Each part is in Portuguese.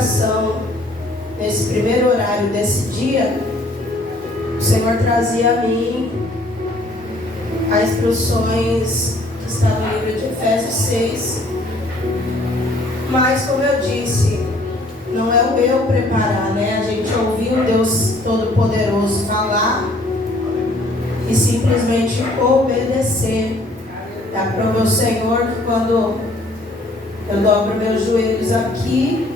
coração, nesse primeiro horário desse dia, o Senhor trazia a mim as instruções que está no livro de Efésios 6. Mas, como eu disse, não é o eu preparar, né? A gente ouviu Deus Todo-Poderoso falar e simplesmente obedecer. Aprove ao Senhor que quando eu dobro meus joelhos aqui,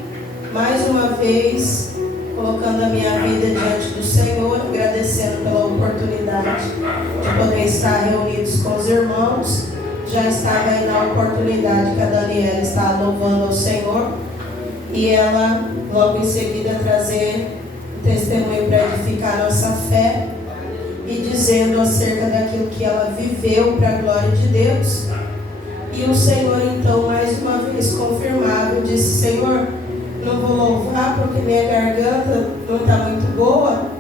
mais uma vez, colocando a minha vida diante do Senhor, agradecendo pela oportunidade de poder estar reunidos com os irmãos. Já estava aí na oportunidade que a Daniela está louvando ao Senhor, e ela logo em seguida trazer um testemunho para edificar nossa fé e dizendo acerca daquilo que ela viveu para a glória de Deus. E o Senhor então mais uma vez confirmado, disse: Senhor, não vou louvar porque minha garganta não está muito boa,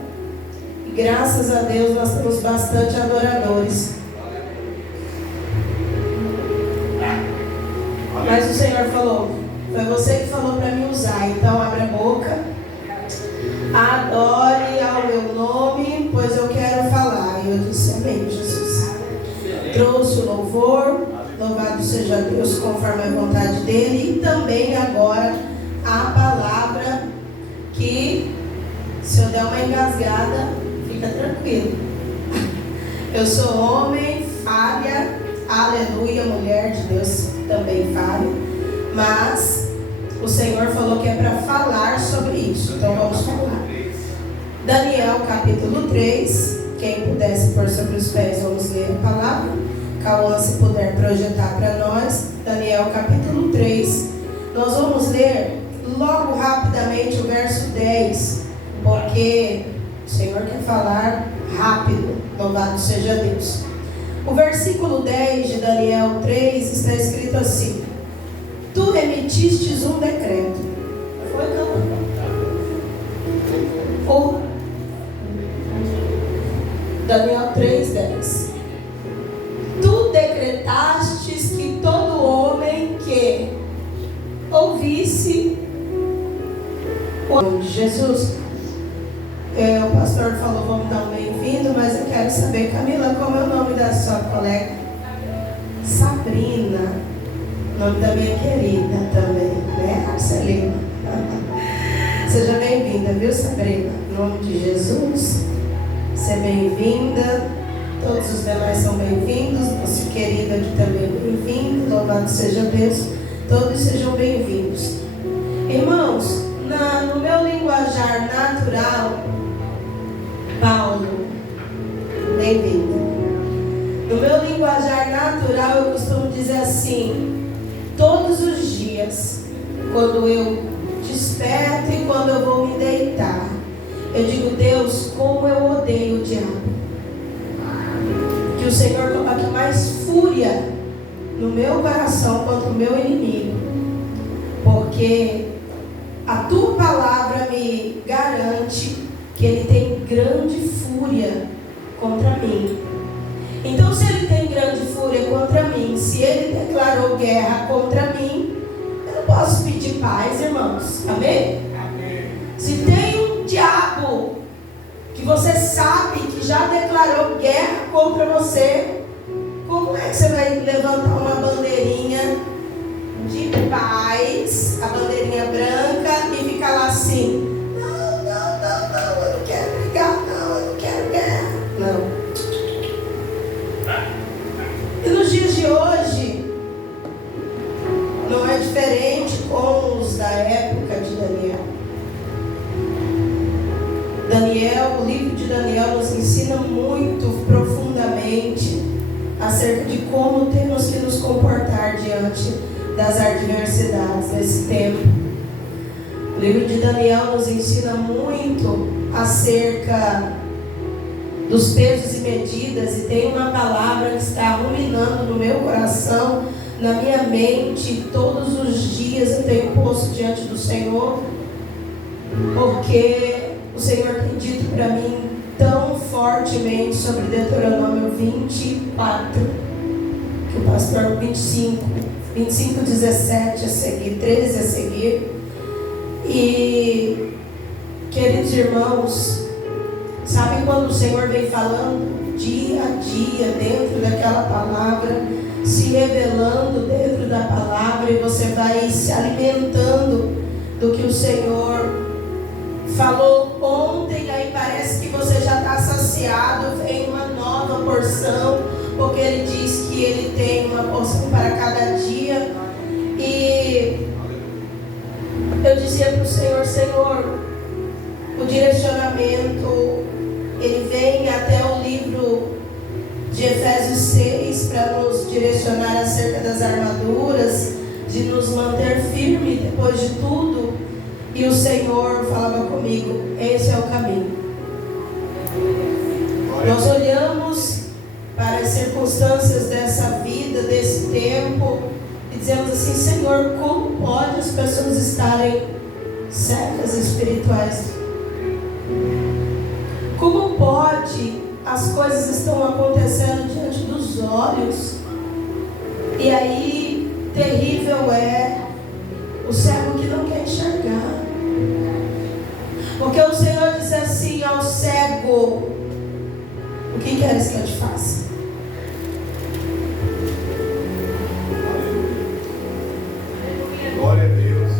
e graças a Deus nós temos bastante adoradores. Mas o Senhor falou: foi você que falou para me usar, então abre a boca, adore ao meu nome, pois eu quero falar. E eu disse: amém, Jesus. Trouxe o louvor, louvado seja Deus conforme a vontade dele, e também agora a palavra que, se eu der uma engasgada, fica tranquilo. Eu sou homem, falha, aleluia, mulher de Deus também falha, mas o Senhor falou que é para falar sobre isso, então vamos falar. Daniel capítulo 3, quem pudesse pôr sobre os pés, vamos ler a palavra. Cauã, se puder projetar para nós, Daniel capítulo 3, nós vamos ler logo rapidamente o verso 10, porque o Senhor quer falar rápido, louvado seja Deus. O versículo 10 de Daniel 3 está escrito assim: tu emitistes um decreto. Foi o Daniel 3:10. Tu decretastes que todo homem que ouvisse o nome de Jesus. O pastor falou: vamos dar um bem-vindo, mas eu quero saber, Camila, como é o nome da sua colega? Sabrina, nome da minha querida também, né, Arcelina? Seja bem-vinda, viu, Sabrina? Em nome de Jesus, seja bem-vinda. Todos os demais são bem-vindos. Nosso querido aqui também é bem-vindo. Louvado seja Deus. Todos sejam bem-vindos. Irmãos, no meu linguajar natural, Paulo, bem-vindo. No meu linguajar natural, eu costumo dizer assim: todos os dias, quando eu desperto e quando eu vou me deitar, eu digo: Deus, como eu odeio o diabo. Que o Senhor coloque mais fúria no meu coração contra o meu inimigo, porque a tua palavra me garante que ele tem grande fúria contra mim. Então, se ele tem grande fúria contra mim, se ele declarou guerra contra mim, eu não posso pedir paz, irmãos. Amém? Amém. Se tem um diabo que você sabe que já declarou guerra contra você, como é que você vai levantar uma bandeirinha de paz, a bandeirinha branca, e ficar lá assim: não, eu não quero brigar, não, eu não quero guerra, não. E nos dias de hoje não é diferente com os da época de Daniel. O livro de Daniel nos ensina muito profundamente acerca de como temos que nos comportar diante das adversidades nesse tempo. O livro de Daniel nos ensina muito acerca dos pesos e medidas, e tem uma palavra que está ruminando no meu coração, na minha mente, todos os dias eu tenho posto diante do Senhor, porque o Senhor tem dito para mim tão fortemente sobre Deuteronômio 24, que o pastor 25, 17 a seguir, 13 a seguir, E, queridos irmãos, sabe quando o Senhor vem falando dia a dia dentro daquela palavra, se revelando dentro da palavra, e você vai se alimentando do que o Senhor falou ontem, aí parece que você já está saciado, vem uma nova porção, porque Ele diz que Ele tem uma porção para cada dia. E eu dizia para o Senhor: Senhor, o direcionamento, Ele vem até o livro de Efésios 6 para nos direcionar acerca das armaduras, de nos manter firme depois de tudo. E o Senhor falava comigo: esse é o caminho. Nós olhamos para as circunstâncias dessa vida, desse tempo, e dizemos assim: Senhor, como pode as pessoas estarem cegas espirituais? Como pode as coisas estão acontecendo diante dos olhos? E aí, terrível é o cego que não quer enxergar. Porque o Senhor diz assim ao cego: o que queres que eu te faça? Glória a Deus.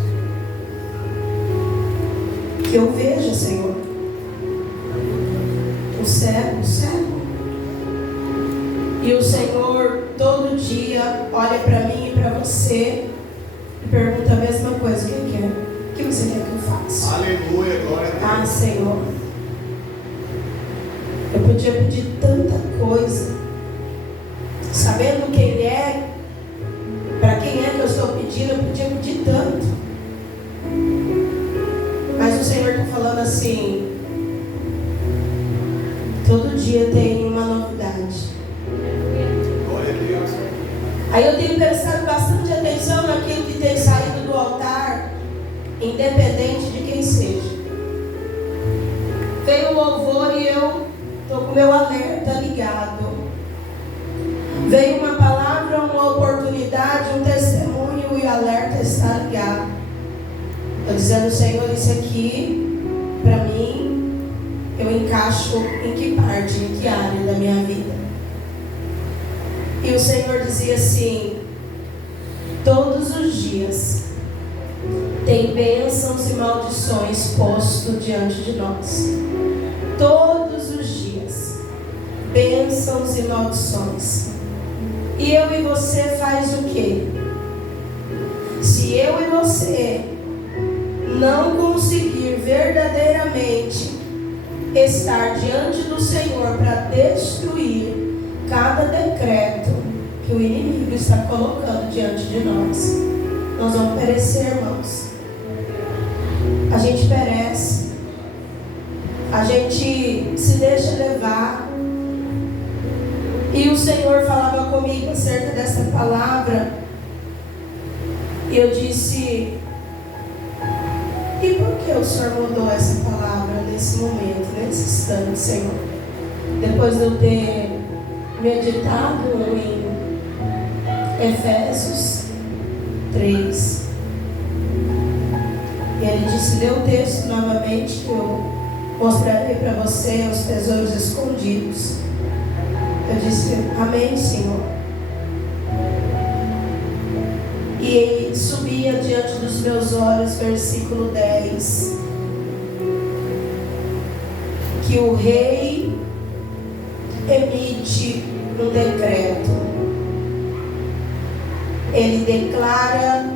Que eu veja, Senhor. O cego. E o Senhor todo dia olha para mim e para você e pergunta a mesma coisa: o que quer? O que você quer que eu faça? Aleluia, glória a Deus. Ah, Senhor, eu podia pedir tanta coisa, sabendo quem é, para quem é que eu estou pedindo, eu podia pedir tanto. Mas o Senhor está falando assim: todo dia tem uma novidade. Glória a Deus. Aí eu tenho prestado bastante atenção naquilo que tem saído do altar, independente de quem seja. Veio o louvor e eu estou com o meu alerta ligado. Veio uma palavra, uma oportunidade, um testemunho, e o alerta está ligado. Estou dizendo: Senhor, isso aqui, para mim, eu encaixo em que parte, em que área da minha vida? E o Senhor dizia assim: todos os dias tem bênçãos e maldições posto diante de nós. Todos os dias, bênçãos e maldições. E eu e você faz o quê? Se eu e você não conseguir verdadeiramente estar diante do Senhor para destruir cada decreto que o inimigo está colocando diante de nós, nós vamos perecer, irmãos. A gente perece, a gente se deixa levar. E o Senhor falava comigo acerca dessa palavra, e eu disse: e por que o Senhor mudou essa palavra nesse momento, nesse instante, Senhor? Depois de eu ter meditado em Efésios 3. E ele disse: lê o texto novamente, que eu mostrarei para você os tesouros escondidos. Eu disse: amém, Senhor. E subia diante dos meus olhos, versículo 10, que o rei emite um decreto. Ele declara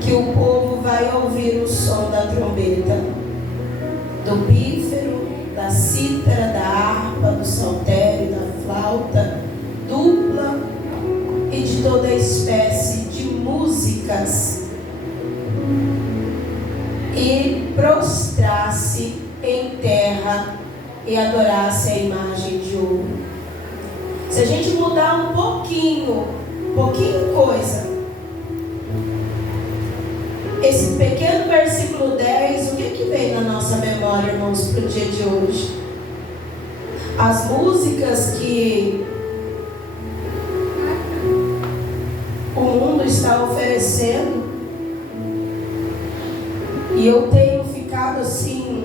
que o povo vai ouvir o som da trombeta, do pífaro, da cítara, da harpa, do saltério, da flauta dupla e de toda espécie de músicas, e prostrar-se em terra e adorasse a imagem de ouro. Se a gente mudar um pouquinho coisa, esse pequeno versículo 10, o que vem na nossa memória, irmãos, para o dia de hoje? As músicas que o mundo está oferecendo, E eu tenho ficado assim,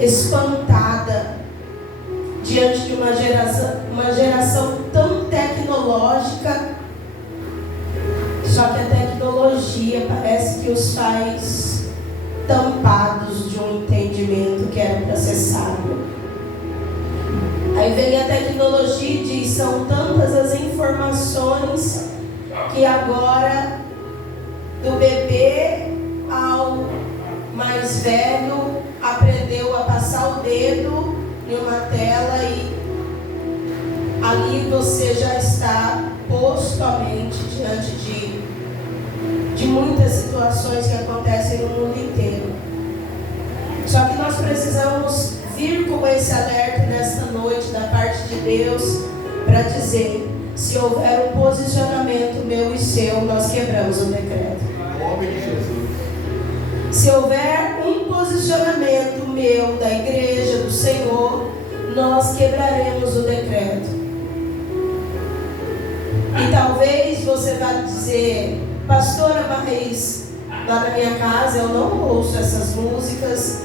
espantada diante de uma geração tão tecnológica. Só que a tecnologia parece que os faz tampados de um entendimento que era para ser sábio. Aí vem a tecnologia e diz: são tantas as informações que agora, do bebê ao mais velho, aprendeu a passar o dedo em uma tela e ali você já está posto à mente diante de muitas situações que acontecem no mundo inteiro. Só que nós precisamos vir com esse alerta nesta noite da parte de Deus para dizer: se houver um posicionamento meu e seu, nós quebramos o decreto. Em nome de Jesus. Se houver um posicionamento meu, da igreja, do Senhor, nós quebraremos o decreto. E talvez você vá dizer: pastora, mas lá na minha casa eu não ouço essas músicas.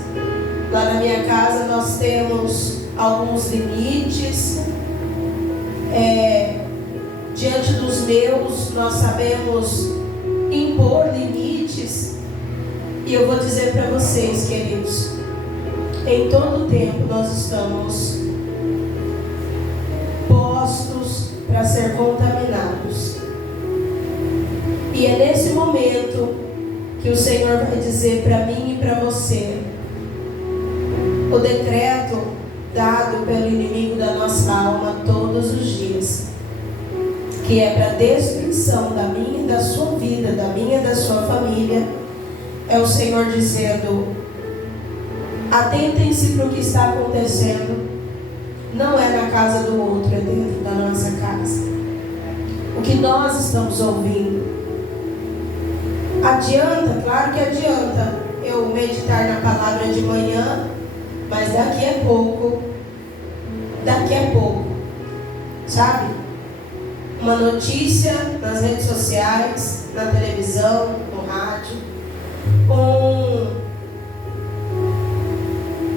Lá na minha casa nós temos alguns limites. Diante dos meus, nós sabemos impor limites. E eu vou dizer para vocês, queridos, em todo tempo nós estamos postos para ser contaminados. E é nesse momento que o Senhor vai dizer para mim e para você: o decreto dado pelo inimigo da nossa alma todos os dias, que é para destruição da minha e da sua vida, da minha e da sua família, é o Senhor dizendo: atentem-se para o que está acontecendo. Não é na casa do outro, é dentro da nossa casa. O que nós estamos ouvindo adianta, claro que adianta eu meditar na palavra de manhã, mas daqui a pouco, sabe? Uma notícia nas redes sociais, na televisão, no rádio,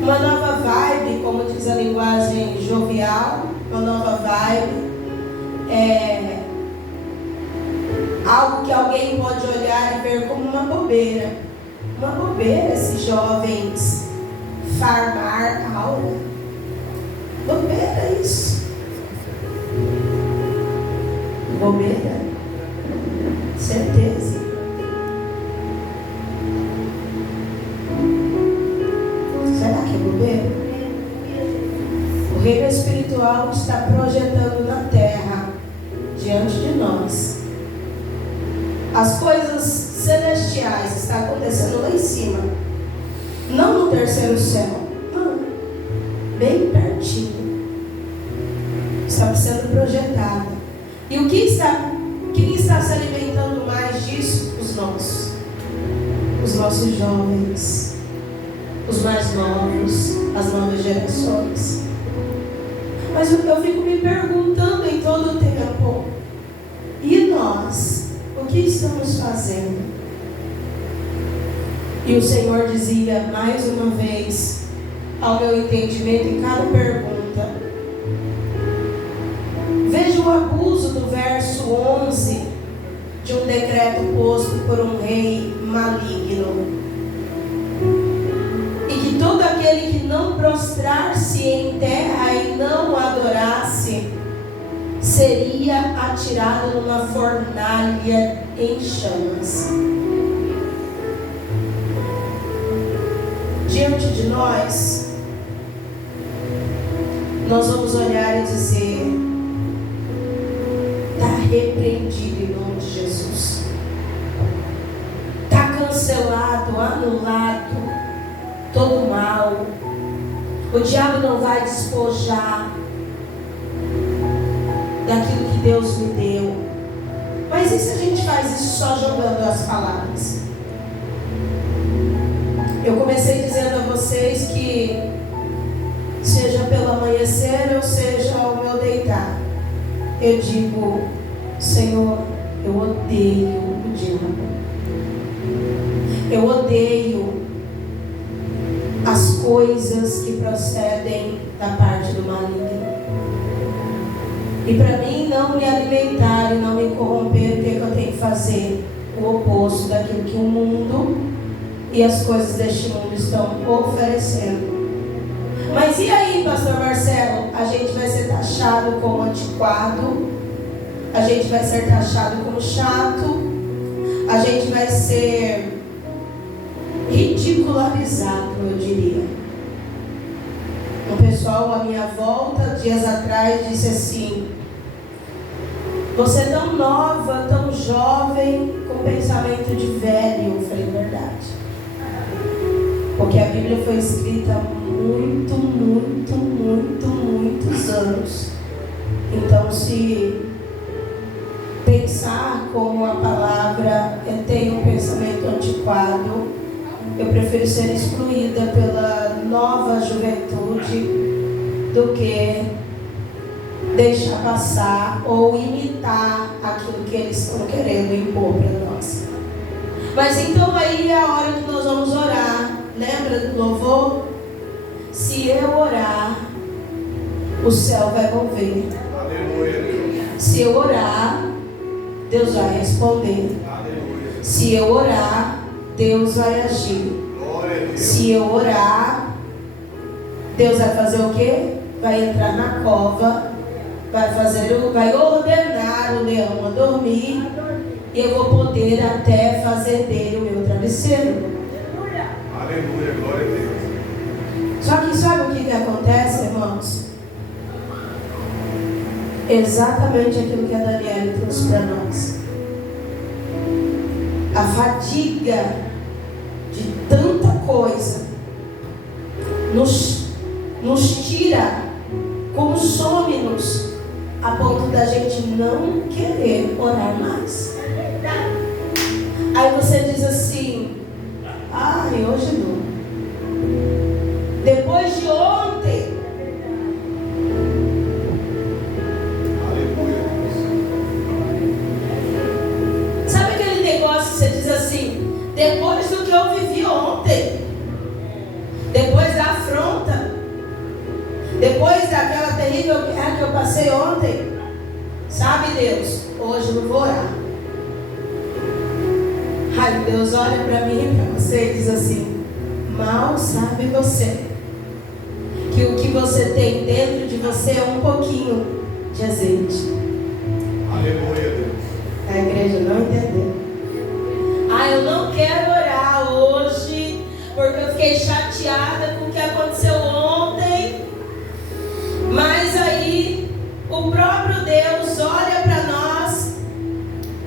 uma nova vibe, como diz a linguagem jovial, uma nova vibe, algo que alguém pode olhar e ver como uma bobeira. Uma bobeira esses jovens farmar aula. Bobeira isso. Bobeira. Certeza. Será que é bobeira? O reino espiritual está projetando na terra, diante de nós. As coisas celestiais estão acontecendo lá em cima. Não no terceiro céu. Não. Bem pertinho. Está sendo projetada. E quem está se alimentando mais disso? Os nossos. Os nossos jovens. Os mais novos. As novas gerações. Mas eu fico me perguntando em todo o tempo: e nós? O que estamos fazendo? E o Senhor dizia mais uma vez, ao meu entendimento, em cada pergunta: veja o abuso do verso 11 de um decreto posto por um rei maligno. E que todo aquele que não prostrar-se em terra e não adorasse seria atirado numa fornalha em chamas. Diante de nós vamos olhar e dizer: está repreendido em nome de Jesus. Está cancelado, anulado todo mal. O diabo não vai despojar daquilo que Deus me deu. Mas e se a gente faz isso só jogando as palavras? Eu comecei dizendo a vocês que, seja pelo amanhecer ou seja ao meu deitar, eu digo: Senhor, eu odeio o diabo. Eu odeio as coisas que procedem da parte do maligno. E para mim não me alimentar e não me corromper, o que eu tenho que fazer? O oposto daquilo que o mundo e as coisas deste mundo estão oferecendo. Mas e aí, pastor Marcelo? A gente vai ser taxado como antiquado, a gente vai ser taxado como chato, a gente vai ser ridicularizado, eu diria. Um pessoal à minha volta, dias atrás, disse assim: você é tão nova, tão jovem, com pensamento de velho. Eu falei, verdade. Porque a Bíblia foi escrita há muitos anos. Então, se pensar como a palavra tem um pensamento antiquado, eu prefiro ser excluída pela nova juventude do que deixar passar ou imitar aquilo que eles estão querendo impor para nós. Mas então aí é a hora que nós vamos orar. Lembra do louvor? Se eu orar, o céu vai mover. Aleluia. Se eu orar, Deus vai responder. Aleluia. Se eu orar, Deus vai agir. Glória a Deus. Se eu orar, Deus vai fazer o quê? Vai entrar na cova, vai ordenar o leão a dormir, e eu vou poder até fazer dele o meu travesseiro. Aleluia, glória a Deus. Só que sabe o que acontece, irmãos? Exatamente aquilo que a Daniela trouxe para nós. A fadiga de tanta coisa nos tira, consome-nos, a ponto da gente não querer orar mais. Aí você diz assim: ai, hoje não. Depois de ontem. Aleluia. Sabe aquele negócio que você diz assim: depois do que eu vivi ontem, depois da afronta, depois daquela terrível guerra que eu passei ontem, sabe, Deus, hoje eu não vou orar. Aí Deus olha para mim e para você e diz assim: mal sabe você que o que você tem dentro de você é um pouquinho de azeite. Aleluia, Deus. A igreja não entendeu. Ah, eu não quero orar hoje porque eu fiquei chateada com o que aconteceu ontem. Mas aí o próprio Deus olha para nós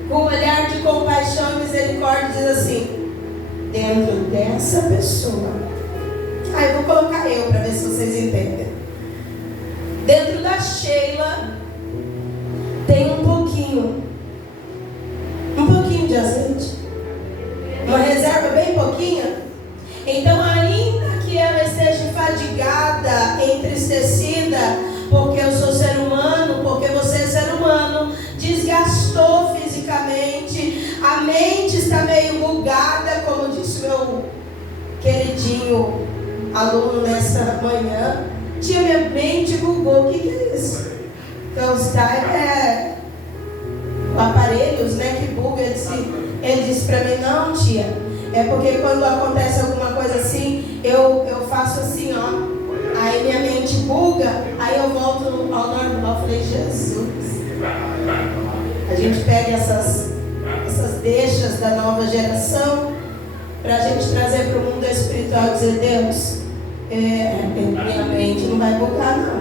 com um olhar de compaixão e misericórdia e diz assim: dentro dessa pessoa, eu vou colocar eu para ver se vocês entendem. Dentro da Sheila tem um pouquinho de azeite, uma reserva bem pouquinha. Então, ainda que ela esteja fadigada, entristecida, porque eu sou ser humano, porque você é ser humano, desgastou fisicamente, a mente está meio bugada, como disse meu queridinho aluno nessa manhã, minha mente bugou. O que é isso? Então, o style é aparelhos, né, que buga. Ele disse para mim: não, tia, é porque quando acontece alguma coisa assim, eu faço assim, ó, aí minha mente buga, aí eu volto ao normal. Eu falei: Jesus, a gente pega essas deixas da nova geração para a gente trazer para o mundo espiritual e dizer: Deus, minha mente não vai bugar não,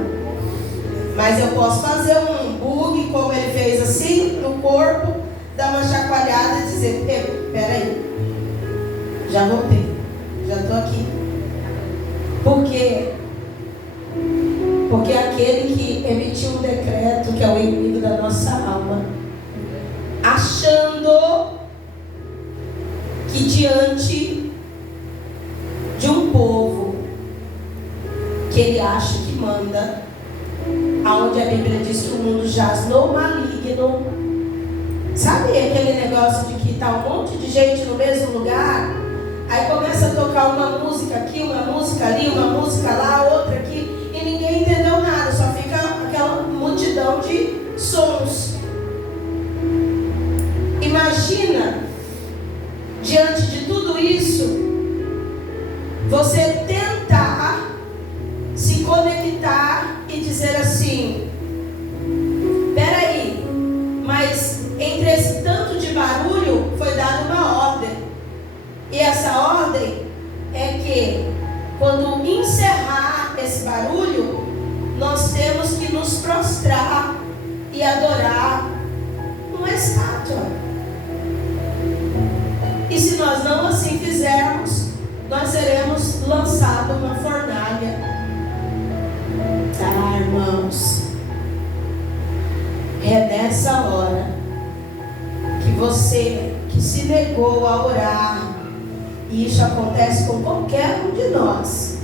mas eu posso fazer um bug como ele fez assim no corpo, dar uma chacoalhada e dizer: peraí, já voltei, já estou aqui. Por quê? Porque aquele que emitiu um decreto, que é o inimigo da nossa alma, achando que diante de um povo que ele acha que manda, aonde a Bíblia diz que o mundo jaz no maligno, sabe aquele negócio de que está um monte de gente no mesmo lugar, aí começa a tocar uma música aqui, uma música de sons. Imagina, diante de tudo isso, você tentar se conectar e dizer assim: peraí, mas entre esse tanto de barulho foi dada uma ordem. E essa ordem é que, quando encerrar esse barulho, nós temos que nos prostrar e adorar uma estátua. E se nós não assim fizermos, nós seremos lançados numa fornalha. Tá, irmãos? É nessa hora que você que se negou a orar, e isso acontece com qualquer um de nós,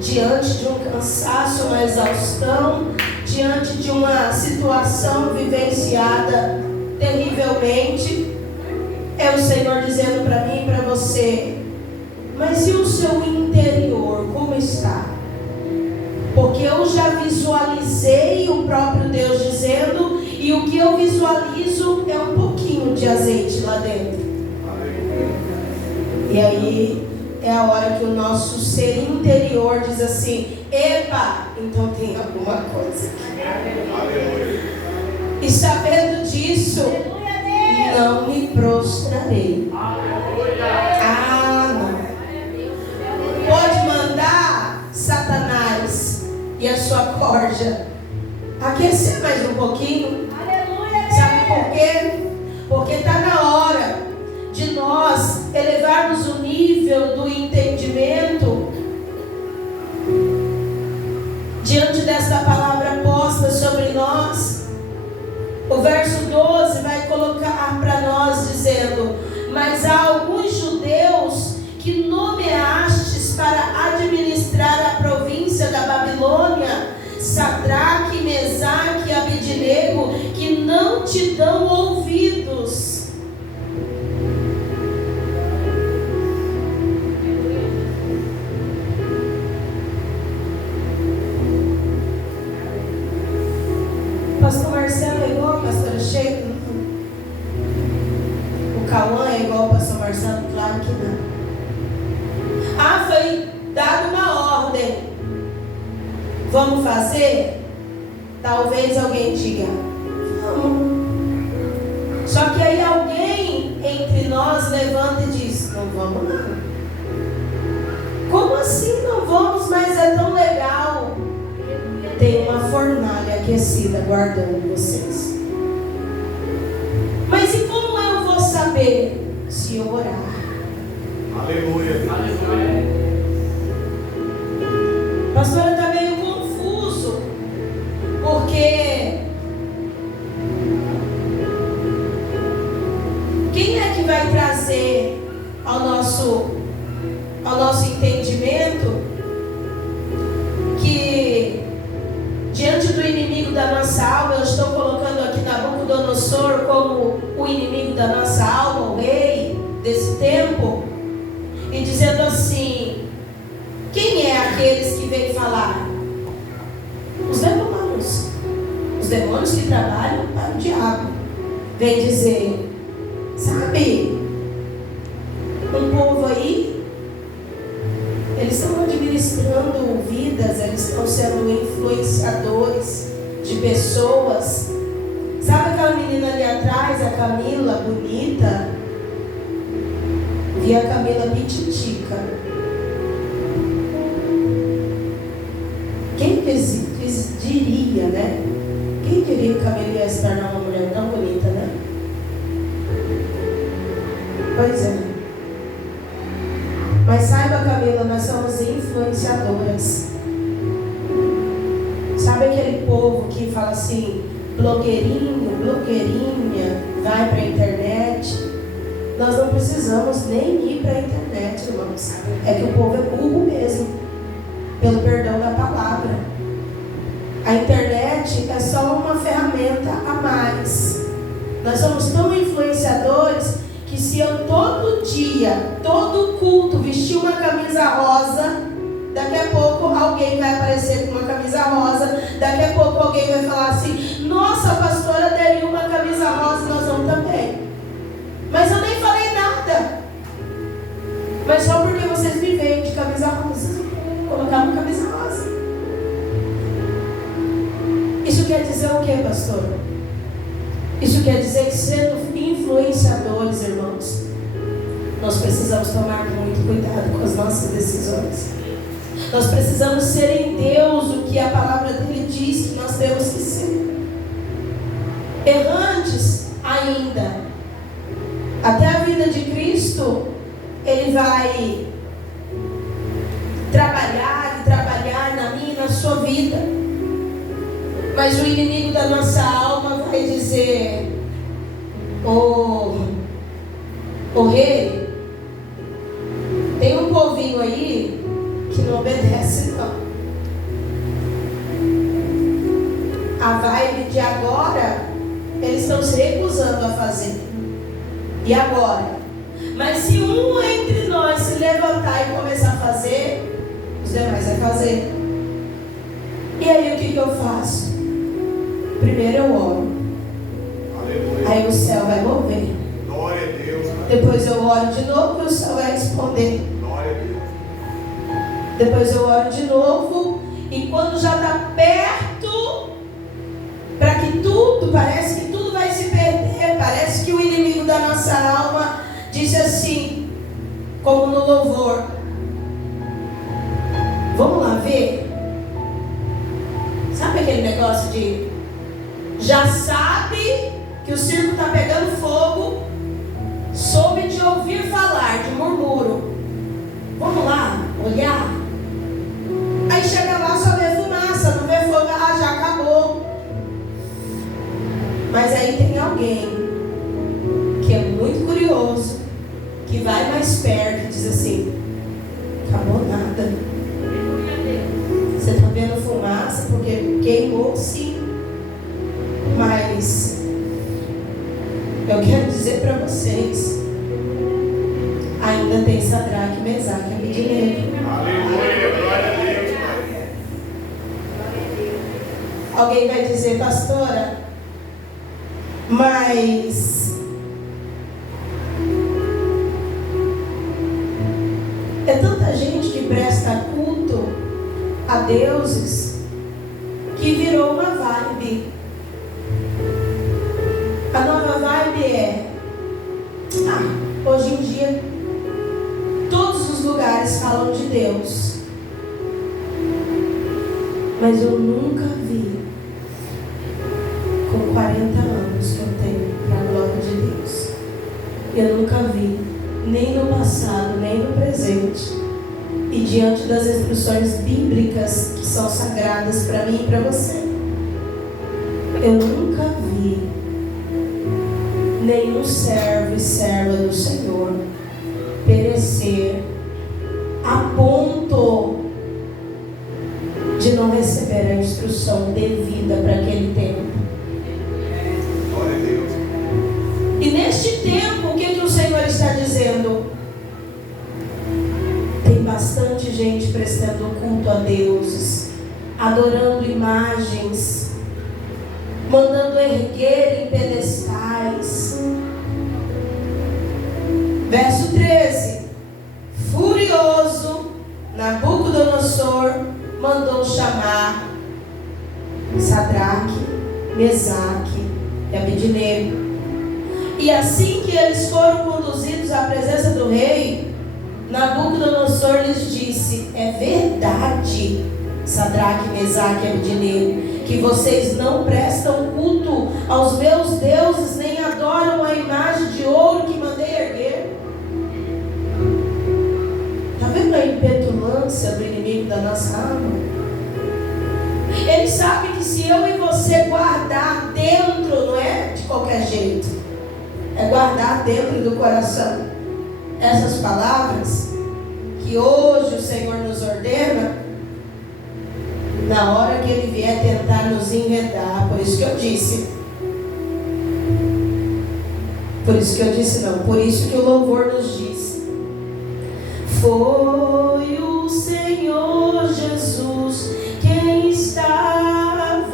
diante de um cansaço, uma exaustão, diante de uma situação vivenciada terrivelmente, é o Senhor dizendo para mim e para você: mas e o seu interior, como está? Porque eu já visualizei o próprio Deus dizendo, e o que eu visualizo é um pouquinho de azeite lá dentro. E aí é a hora que o nosso ser interior diz assim: epa, então tem alguma coisa aqui. E sabendo disso, não me prostrarei. Não. Pode mandar Satanás e a sua corja aquecer mais um pouquinho. Sabe por quê? Porque está na hora de nós elevarmos o nível do entendimento diante desta palavra posta sobre nós. O verso 12 vai colocar para nós dizendo: mas há alguns judeus que nomeastes para administrar a província da Babilônia, Sadraque, Mesaque e Abednego, que não te dão ouvidos. Pastor Marcelo é igual a pastora Sheila? O Cauã é igual ao pastor Marcelo? Claro que não. Foi dada uma ordem. Vamos fazer? Talvez alguém diga: vamos. Só que aí alguém entre nós levanta e diz: não vamos não. Como assim não vamos? Mas é tão legal. Tem uma fornalha aquecida guardando vocês. Mas e como eu vou saber? Se eu orar. Aleluia. Pastora, está meio confuso, porque quem é que vai trazer ao nosso entendimento que diante do inimigo da nossa alma, eu estou colocando aqui Nabucodonosor como o inimigo da nossa alma, o rei desse tempo, e dizendo assim: quem é aqueles que vêm falar? Os demônios. Os demônios que trabalham para o diabo. Vem dizer: sabe, um povo aí, eles estão administrando vidas, eles estão sendo influenciadores de pessoas. Sabe aquela menina ali atrás, a Camila, bonita? Vi a Camila pititica. Quem diria, né? Quem diria que a Camila ia se tornar uma mulher tão bonita, né? Pois é. Mas saiba, Camila, nós somos influenciadoras. Sabe aquele povo que fala assim: blogueirinho, blogueirinha, vai para a internet? Nós não precisamos nem ir para a internet, irmãos. É que o povo é burro mesmo, pelo perdão da palavra. A internet é só uma ferramenta a mais. Nós somos tão influenciadores que se eu todo dia, todo culto, vestir uma camisa rosa, Daqui a pouco alguém vai aparecer com uma camisa rosa. Daqui a pouco alguém vai falar assim: nossa, a pastora aderiu uma camisa rosa, nós vamos também. Mas eu nem falei nada. Mas só porque vocês me veem de camisa rosa, vocês vão colocar uma camisa rosa. Isso quer dizer o que, pastor? Isso quer dizer que, sendo influenciadores, irmãos, nós precisamos tomar muito cuidado com as nossas decisões. Nós precisamos ser em Deus o que a palavra dele diz que nós temos que ser. Errantes ainda. Até a vida de Cristo, ele vai trabalhar e trabalhar na minha e na sua vida. Mas o inimigo da nossa alma vai dizer: ô rei, tem um povinho aí que não obedece não. A vibe de agora, eles estão se recusando a fazer. E agora? Mas se um entre nós se levantar e começar a fazer, os demais vão fazer. E aí o que eu faço? Primeiro eu oro. Aleluia. Aí o céu vai mover. Glória a Deus. Depois eu oro de novo e o céu vai responder. Glória a Deus. Depois eu oro de novo. E quando já está perto, para que tudo, parece que tudo vai se perder. Parece que o inimigo da nossa alma disse assim, como no louvor: vamos lá ver. Sabe aquele negócio de já sabe que o circo está pegando fogo, soube de ouvir falar, de murmúrio. Vamos lá olhar. Aí chega lá, só vê fumaça, não vê fogo. Ah, já acabou. Mas aí tem alguém que é muito curioso, que vai mais perto e diz assim: acabou nada. Você está vendo fumaça porque queimou, sim. Mas eu quero dizer para vocês, ainda tem Sadraque, Mesaque e Abednego. Aleluia, glória a Deus. Alguém vai dizer: pastora, mas é tanta gente que presta culto a deuses que virou uma vibe. A nova vibe é: hoje em dia todos os lugares falam de Deus, mas eu nunca vi, com 40 anos que eu tenho para a glória de Deus, eu nunca vi, nem no passado, nem no presente, e diante das instruções bíblicas que são sagradas para mim e para você, eu nunca vi nenhum servo e serva do Senhor perecer a ponto de não receber a instrução devida para aquele tempo. Glória a Deus. E neste tempo, o que o Senhor está dizendo? Tem bastante gente prestando culto a deuses, adorando imagens, mandando erguer em pedestais. Verso 13: furioso, Nabucodonosor mandou chamar Sadraque, Mesaque e Abednego. E assim que eles foram conduzidos à presença do rei, Nabucodonosor lhes disse: é verdade, Sadraque, Mesaque e Abednego, que vocês não prestam culto aos meus deuses, nem adoram a imagem de ouro que mandei erguer. Está vendo a impetulância do inimigo da nossa alma? Ele sabe que se eu e você guardar dentro, não é de qualquer jeito, é guardar dentro do coração essas palavras que hoje o Senhor nos ordena, na hora que Ele vier tentar nos enredar. Por isso que eu disse não, por isso que o louvor nos diz: foi o Senhor Jesus, quem estava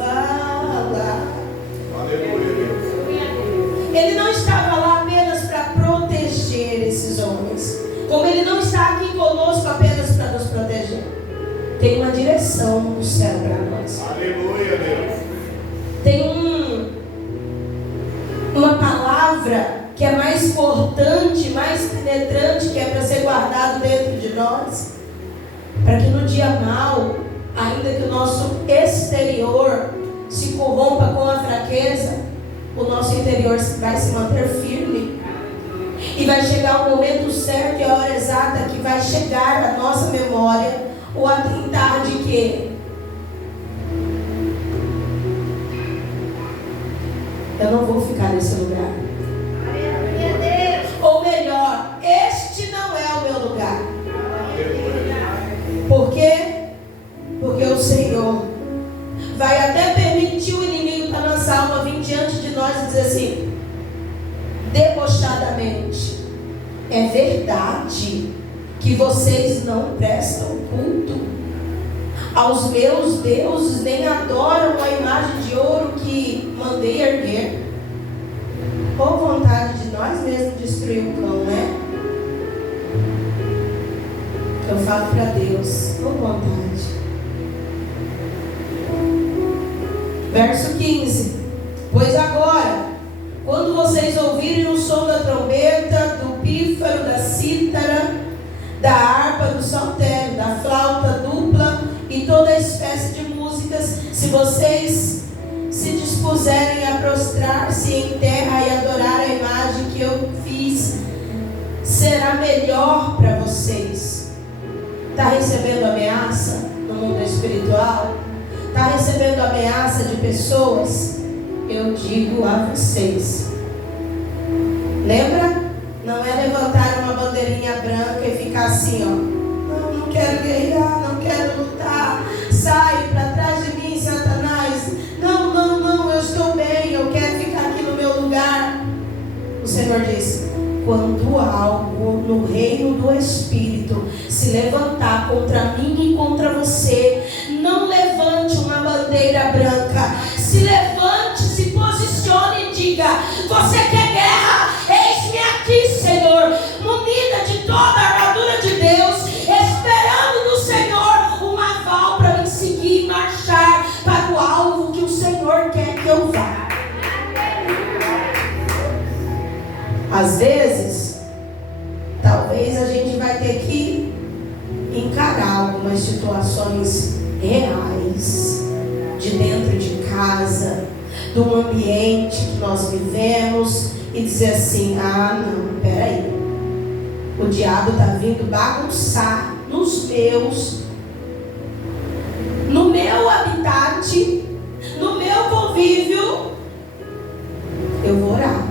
lá. Aleluia, Deus. Ele não estava lá apenas para proteger esses homens, como Ele não está aqui conosco apenas para nos proteger. Tem uma direção do céu para nós. Aleluia, Deus. Tem uma palavra que é mais importante, mais penetrante, que é para ser guardado dentro de nós, para que no dia mau, ainda que o nosso exterior se corrompa com a fraqueza, o nosso interior vai se manter firme. E vai chegar o momento certo e a hora exata que vai chegar à nossa memória o atentar de que eu não vou ficar nesse lugar. Ou melhor, este não é o meu lugar. Por quê? Porque o Senhor vai até permitir o inimigo da nossa alma vir diante de nós e dizer assim, debochadamente: é verdade que vocês não prestam culto aos meus deuses, nem adoram a imagem de ouro que mandei erguer. Ou vontade de nós mesmos destruir o cão, né? Eu falo para Deus, ou vontade. Verso 15: pois agora, quando vocês ouvirem o som da trombeta, do pífaro, da cítara, da harpa, do saltério, da flauta dupla e toda espécie de músicas, se vocês se dispuserem a prostrar-se em terra e adorar a imagem que eu fiz, será melhor para vocês. Está recebendo ameaça no mundo espiritual? Está recebendo ameaça de pessoas? Eu digo a vocês, lembra? Não é levantar uma bandeirinha branca e ficar assim, ó, não quero guerrear, não quero lutar, sai para trás de mim, Satanás. Não, eu estou bem, eu quero ficar aqui no meu lugar. O Senhor disse: quando algo no reino do Espírito se levantar contra mim e contra você, não levante uma bandeira branca, se levante, se posicione e diga: você quer guerra? Eis-me aqui, Senhor, munida de toda a armadura de Deus, esperando no Senhor um aval para me seguir e marchar para o alvo que o Senhor quer que eu vá. Às vezes, talvez a gente vai ter que encarar algumas situações reais, de dentro de casa, do ambiente que nós vivemos, e dizer assim: não, peraí, o diabo está vindo bagunçar no meu habitat, no meu convívio. Eu vou orar.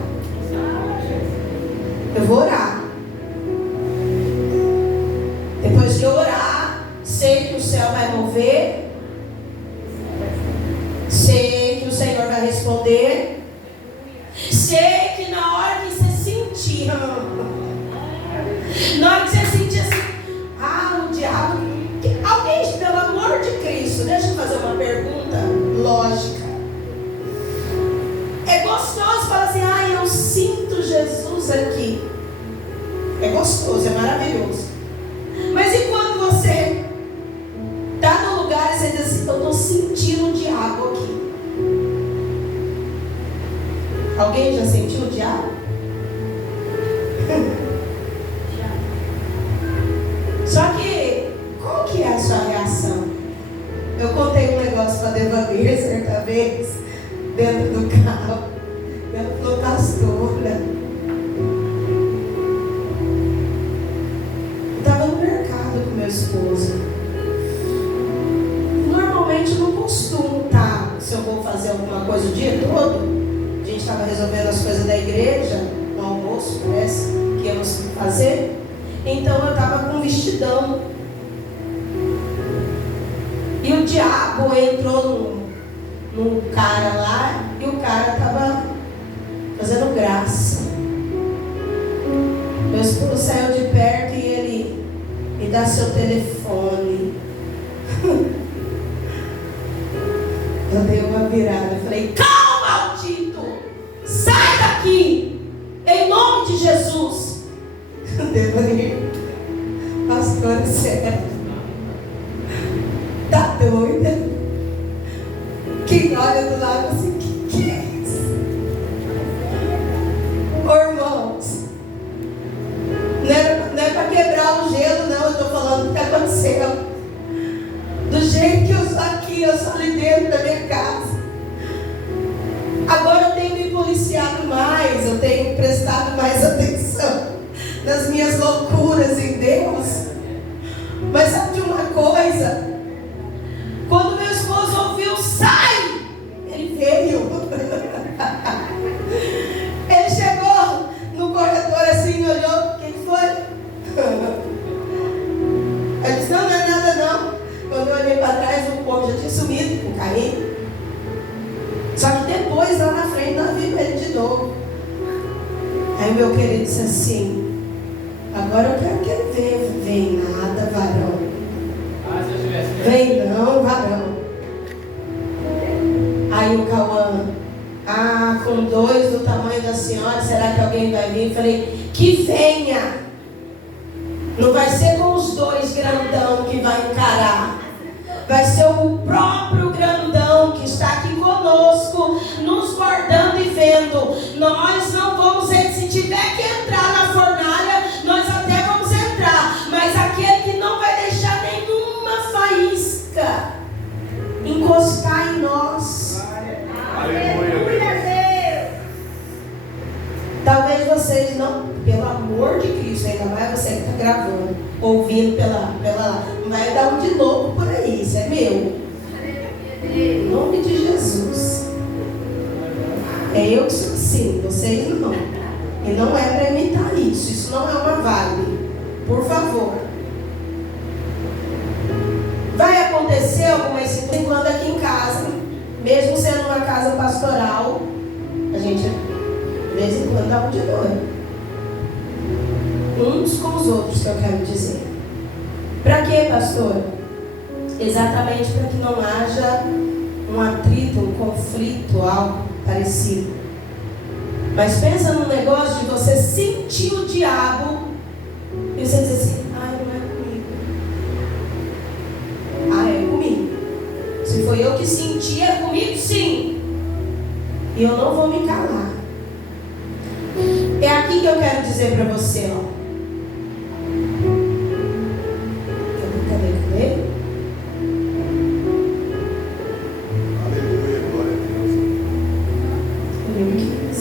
Depois que eu orar, sei que o céu vai mover, sei que o Senhor vai responder, sei que na hora que você sentir, assim, o diabo, alguém, pelo amor de Cristo, deixa eu fazer uma pergunta lógica. É gostoso falar assim: eu sinto Jesus aqui. É gostoso, é maravilhoso. Mas e quando você está no lugar e você diz assim: eu estou sentindo o diabo aqui? Alguém já sentiu o diabo? Só que, qual que é a sua reação? Eu contei um negócio para a Devanir certa vez, dentro do carro. Ela falou: pastora, eu estava no mercado com meu esposo. Normalmente eu não costumo estar, se eu vou fazer alguma coisa o dia todo. A gente estava resolvendo as coisas da igreja, no almoço, parece que íamos fazer. Então eu estava com um vestidão. E o diabo entrou num cara lá, e o cara estava fazendo graça. Meu esposo saiu de perto e ele: me dá seu telefone. virada. Eu falei: calma, maldito! Sai daqui! Em nome de Jesus! Devaneio, pastora Sérgio, tá doida? Quem olha do lado assim, que é isso? Ô, irmãos, não é para quebrar o gelo, não. Eu estou falando do que aconteceu. Do jeito que eu sou aqui, eu sou ali dentro da minha casa. Agora eu tenho me policiado mais, eu tenho prestado mais atenção nas minhas loucuras em Deus. Mas sabe de uma coisa? Quando meu esposo ouviu, sai! Ele veio. Ele chegou no corredor assim, olhou, o que foi? Eu disse: não é nada não. Quando eu olhei para trás, o povo já tinha sumido com o carrinho. Só que depois, lá na frente, nós vimos ele de novo. Aí o meu querido disse assim: agora eu quero que ele venha. Vem nada, varão. Vem não, varão. Aí o Cauã: com 2 do tamanho da senhora, será que alguém vai vir? Eu falei: que venha. Não vai ser com os 2 grandão que vai encarar. Vai ser o próprio grandão que está aqui conosco, nos guardando e vendo. Nós não vamos, se tiver que entrar na fornalha, nós até vamos entrar. Mas aquele que não vai deixar nenhuma faísca encostar em nós. Aleluia. Talvez vocês não, pelo amor de Cristo, ainda mais você que está gravando, ouvindo não vai dar um de louco por aí, isso é meu. Em nome de Jesus. É eu que sou assim, vocês não. E não é para imitar isso, isso não é uma vibe. Por favor. Vai acontecer algumas situações quando aqui em casa, mesmo sendo uma casa pastoral, a gente de vez em quando dá um de noite. Uns com os outros, que eu quero dizer. Para quê, pastor? Exatamente para que não haja um atrito, um conflito, algo parecido. Mas pensa num negócio de você sentir o diabo e você dizer assim: ai, não é comigo. É comigo. Se foi eu que senti, é comigo sim. E eu não vou me calar. É aqui que eu quero dizer para você, ó. Aleluia, glória a Deus.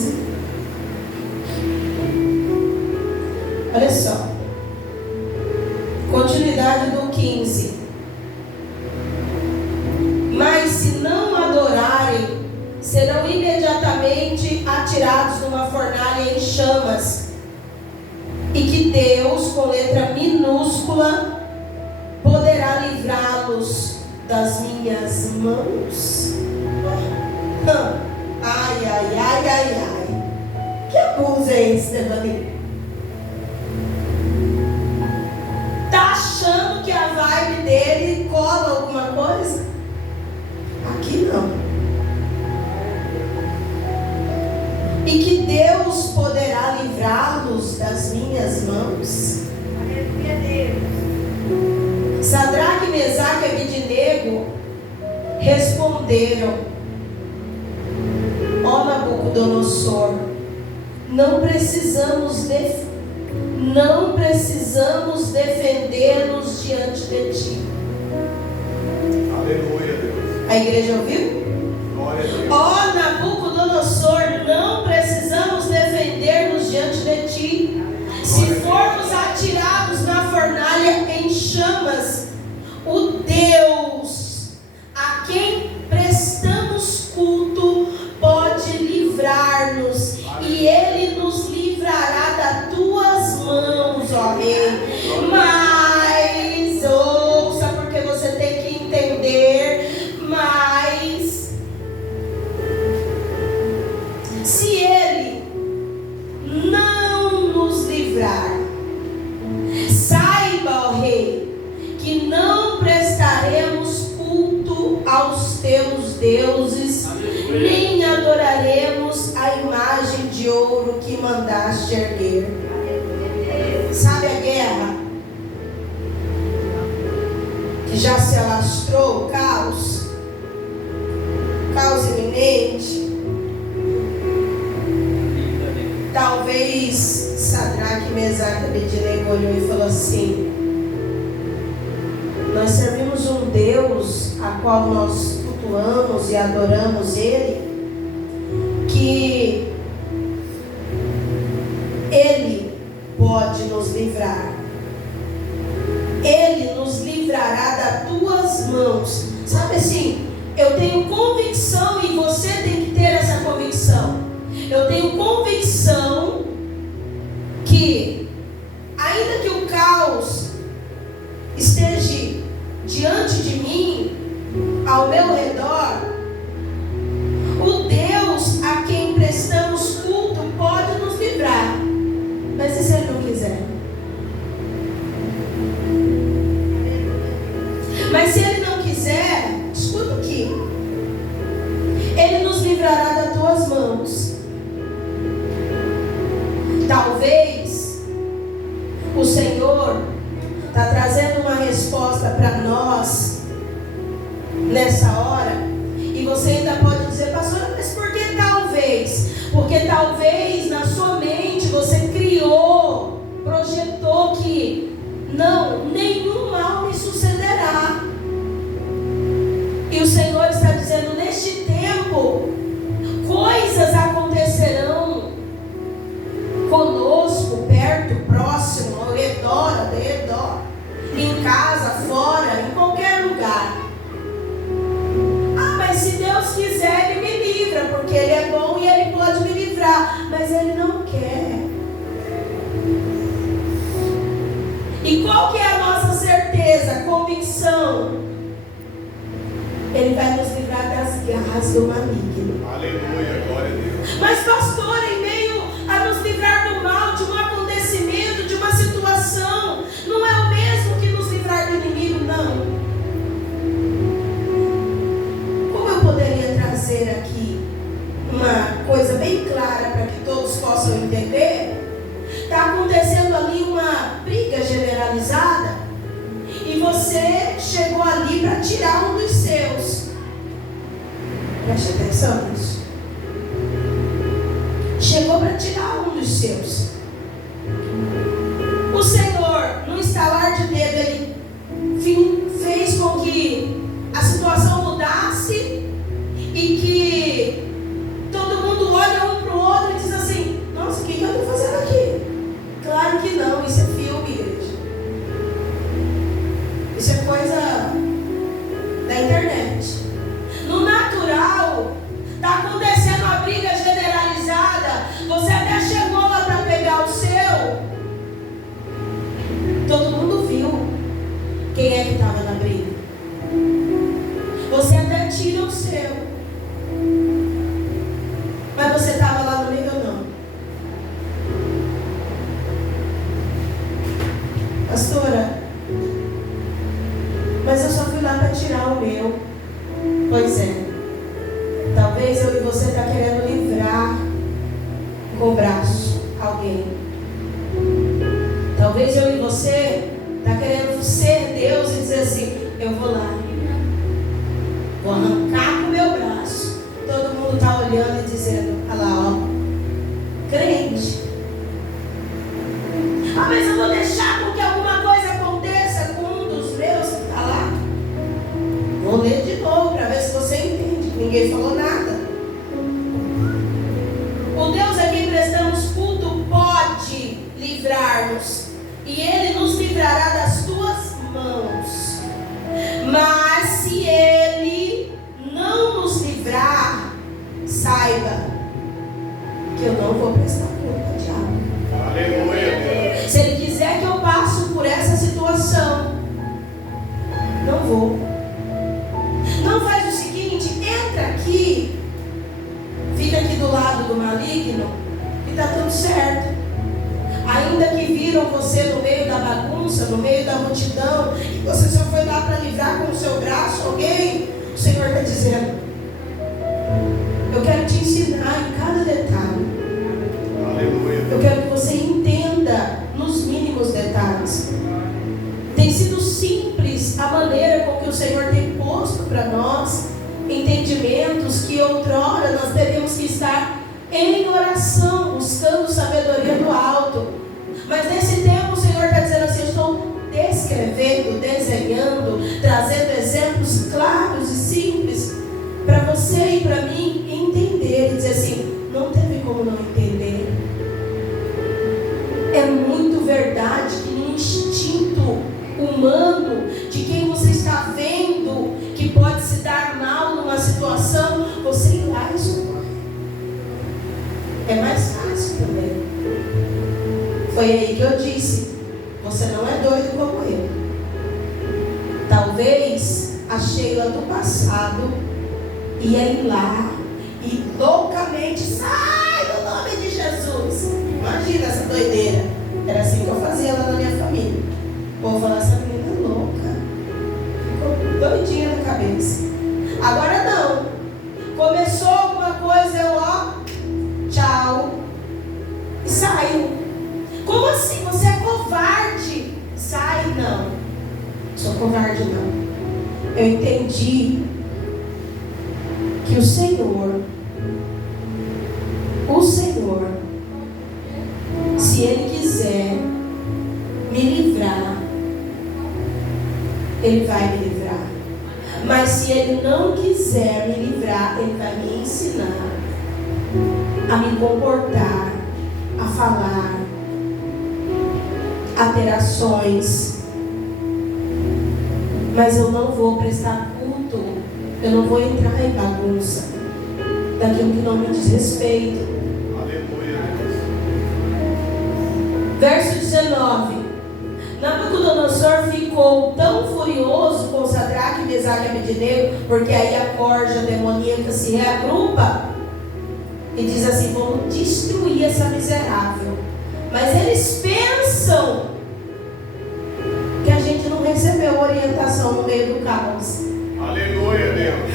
Olha só. Continuidade do 15. Mas se não adorarem, serão imediatamente atirados numa fornalha em chamas. E que Deus, com letra minúscula, poderá livrá-los das minhas mãos. Ai, ai, ai, ai, ai. Que abuso é esse, Devani? Tá achando que a vibe dele cola alguma coisa? Aqui não. E que Deus poderá livrá-los das minhas mãos. Aleluia, Deus. Sadraque, Mesaque e Abednego responderam: ó Nabucodonosor, não precisamos defender-nos diante de ti. Aleluia, Deus. A igreja ouviu? Glória a Deus. Ó Nabucodonosor, não precisamos defender-nos diante de ti. Se formos atirados na fornalha em chamas, o Deus a quem prestamos culto pode livrar-nos, e Ele nos livrará das tuas mãos, ó Rei. Mas, ouça, porque você tem que entender, mas se Ele não nos livrar, saiba, ó Rei, que não prestaremos culto aos teus deuses, nem adoraremos a imagem de ouro que mandaste erguer. Sabe a guerra que já se alastrou, o caos iminente? Talvez Sadraque, Mesaque e Abednego olhou e falou assim: nós servimos um Deus a qual nós cultuamos e adoramos Ele, que Ele pode nos livrar. Ele nos livrará das tuas mãos. Sabe assim, eu tenho convicção e você tem que ter essa convicção. Eu tenho convicção que, ainda que o caos esteja diante de mim, ao meu redor, o Deus a quem prestamos culto pode nos livrar. Mas e se Ele não quiser? Mas se Ele não quiser, escuta aqui, Ele nos livrará das tuas mãos. Talvez o Senhor está trazendo uma resposta para nós nessa hora, e você ainda pode dizer: pastora, mas por que talvez? Porque talvez na sua mente você criou, projetou que não, nenhum mal me sucederá. E o Senhor está dizendo: neste tempo coisas acontecerão conosco, perto, próximo, ao redor, em casa, fora, em qualquer lugar. Ah, mas se Deus quiser, Ele me livra, porque Ele é bom e Ele pode me livrar. Mas Ele não quer. E qual que é a nossa certeza, convicção? Ele vai nos livrar das garras do maligno. Aleluia, glória a Deus. Mas pastor, em meio a nos livrar do mal, de um acontecimento, de uma situação, não é o mesmo que nos livrar do inimigo, não. Como eu poderia trazer aqui uma coisa bem clara para que todos possam entender? Está acontecendo ali uma briga generalizada e você chegou ali para tirar um dos seus. Preste atenção nisso. Chegou para tirar um dos seus. O Senhor, no estalar de dedo, Ele fez com que a situação mudasse e que todo mundo olha um para o outro e diz assim: nossa, o que eu estou fazendo aqui? Claro que não, isso é filme, igreja. Isso é coisa da internet. No natural, está acontecendo uma briga generalizada. Você até chegou lá para pegar o seu. Todo mundo viu quem é que estava na briga. Você até tira o seu. Mas você estava lá no meio ou não? Pastora, mas eu só fui lá para tirar o meu. Pois é. Talvez eu e você está querendo livrar com o braço alguém. Talvez eu e você está querendo ser Deus e dizer assim: eu vou lá, vou arrancar com o meu braço. Todo mundo está olhando e dizendo: olha lá, ó, crente. Ah, mas eu vou deixar com que alguma coisa aconteça com um dos meus que está lá. Vou ler de novo para ver se você entende. Ninguém falou nada. O Deus a quem prestamos culto pode livrar-nos, e Ele nos livrará das tuas mãos. Mas se Ele não nos livrar, saiba que eu não vou prestar conta ao diabo. Aleluia. Se Ele quiser que eu passe por essa situação, não vou. Não faz o seguinte: entra aqui, fica aqui do lado do maligno e está tudo certo. Ainda que viram você no meio da bagunça, no meio da multidão, e você só foi lá para livrar com o seu braço alguém, o Senhor está dizendo: Eu quero te ensinar em cada detalhe. Aleluia. Eu quero que você entenda nos mínimos detalhes. Tem sido simples a maneira com que o Senhor tem posto para nós entendimentos que outrora nós teríamos que estar em oração, buscando sabedoria do alto. Mas nesse tempo o Senhor está dizendo assim: eu estou descrevendo, desenhando, trazendo exemplos claros e simples para você e para mim entender e dizer assim: não teve como não entender. É muito verdade que no instinto humano de quem você está vendo que pode se dar mal numa situação, você ir lá e socorrer. É mais fácil também. Foi aí que eu disse: você não é doido como eu. Talvez a Sheila do passado ia ir lá e loucamente: sai no nome de Jesus. Imagina essa doideira. Era assim que eu fazia lá na minha família. O povo falava: essa menina é louca, ficou doidinha na cabeça. Agora não. Começou alguma coisa, eu tchau, e saiu. Como assim? Você é covarde? Sai, não. Sou covarde, não. Eu entendi que o Senhor, se Ele quiser me livrar, Ele vai me livrar. Mas se Ele não quiser me livrar, Ele vai me ensinar a me comportar, a falar, a ter ações. Mas eu não vou prestar culto, eu não vou entrar em bagunça daquilo que não me diz respeito. Aleluia. Verso 19: Nabucodonosor ficou tão furioso com Sadraque, Mesaque e Abednego, porque aí a corja demoníaca se reagrupa e diz assim: vamos destruir essa miserável. Mas eles pensam que a gente não recebeu orientação no meio do caos. Aleluia, Deus.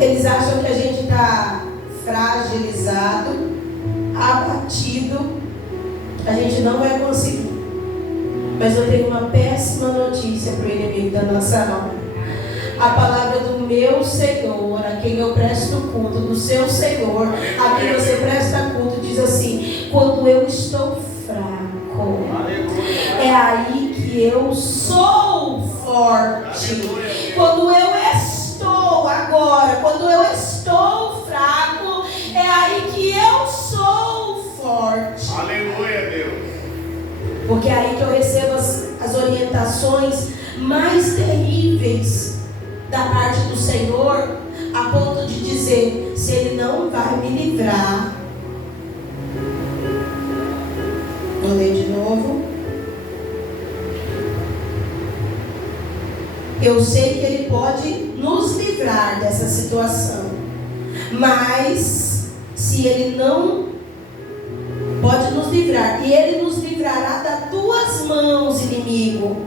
Eles acham que a gente está fragilizado, abatido, a gente não vai conseguir. Mas eu tenho uma péssima notícia para o inimigo da nossa alma. A palavra do meu Senhor, a quem eu presto culto, do seu Senhor, a quem você presta culto, diz assim: quando eu estou fraco, é aí que eu sou forte. Quando eu estou agora, quando eu estou fraco, é aí que eu sou forte. Aleluia, Deus. Porque é aí que eu recebo as orientações mais terríveis da parte do Senhor, a ponto de dizer: se Ele não vai me livrar. Vou ler de novo. Eu sei que Ele pode nos livrar dessa situação, mas se Ele não pode nos livrar, e Ele nos livrará das tuas mãos, inimigo.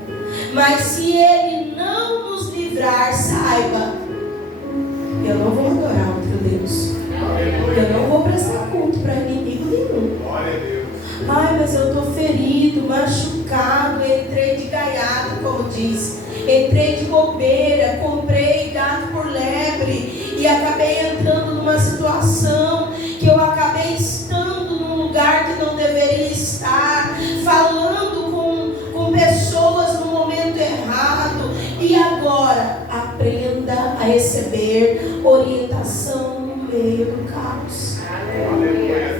Mas se Ele não nos livrar, saiba, eu não vou adorar outro Deus. Eu não vou prestar culto para inimigo nenhum. Glória a Deus. Ai, mas eu estou ferido, machucado, entrei de gaiato, como diz. Entrei de bobeira, comprei gato por lebre e acabei entrando numa situação que eu acabei estando num lugar que não deveria estar, falando com pessoas no momento errado. E agora, aprenda a receber orientação no meio do caos. Aleluia.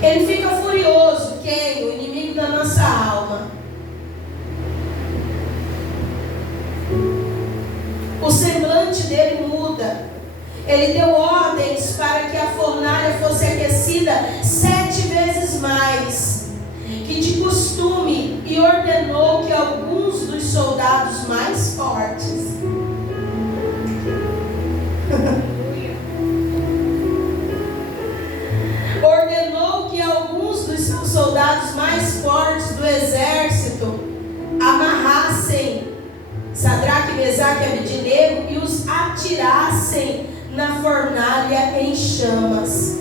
Ele fica furioso. Quem? O inimigo da nossa alma. O semblante dele muda. Ele deu ordens para que a fornalha fosse aquecida 7 vezes mais que de costume, e ordenou que alguns dos soldados mais fortes ordenou que alguns dos seus soldados mais fortes do exército amarrassem Sadraque, Mesaque e Abednego e os atirassem na fornalha em chamas.